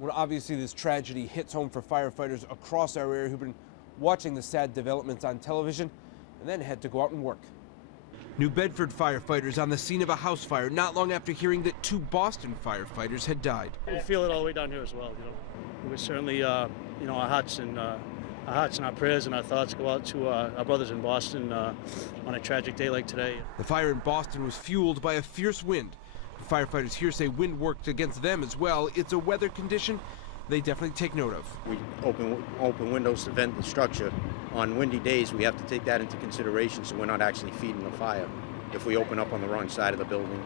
Well, obviously this tragedy hits home for firefighters across our area who've been watching the sad developments on television and then had to go out and work. New Bedford firefighters on the scene of a house fire not long after hearing that 2 Boston firefighters had died. We feel it all the way down here as well. It was certainly, our hearts and our prayers and our thoughts go out to our brothers in Boston on a tragic day like today. The fire in Boston was fueled by a fierce wind. Firefighters here say wind worked against them as well. It's a weather condition they definitely take note of. We open windows to vent the structure. On windy days, we have to take that into consideration so we're not actually feeding the fire. If we open up on the wrong side of the building,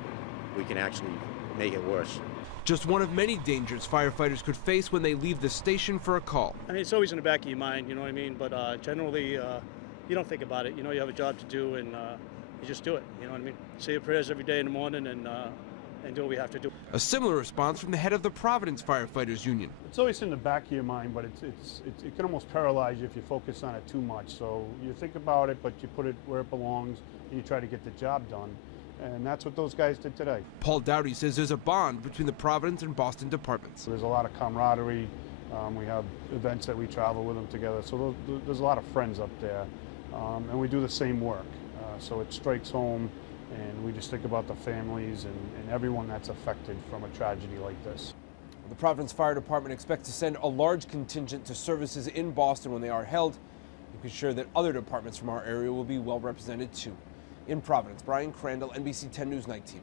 we can actually make it worse. Just one of many dangers firefighters could face when they leave the station for a call. I mean, it's always in the back of your mind, you know what I mean? But generally, you don't think about it. You know you have a job to do, and you just do it, you know what I mean? Say your prayers every day in the morning and do what we have to do. A similar response from the head of the Providence Firefighters Union. It's always in the back of your mind, but it can almost paralyze you if you focus on it too much. So you think about it, but you put it where it belongs, and you try to get the job done. And that's what those guys did today. Paul Dowdy says there's a bond between the Providence and Boston departments. There's a lot of camaraderie. We have events that we travel with them together. So there's a lot of friends up there. And we do the same work. So it strikes home. And we just think about the families and everyone that's affected from a tragedy like this. The Providence Fire Department expects to send a large contingent to services in Boston when they are held, and be sure that other departments from our area will be well represented too. In Providence, Brian Crandall, NBC 10 News Night Team.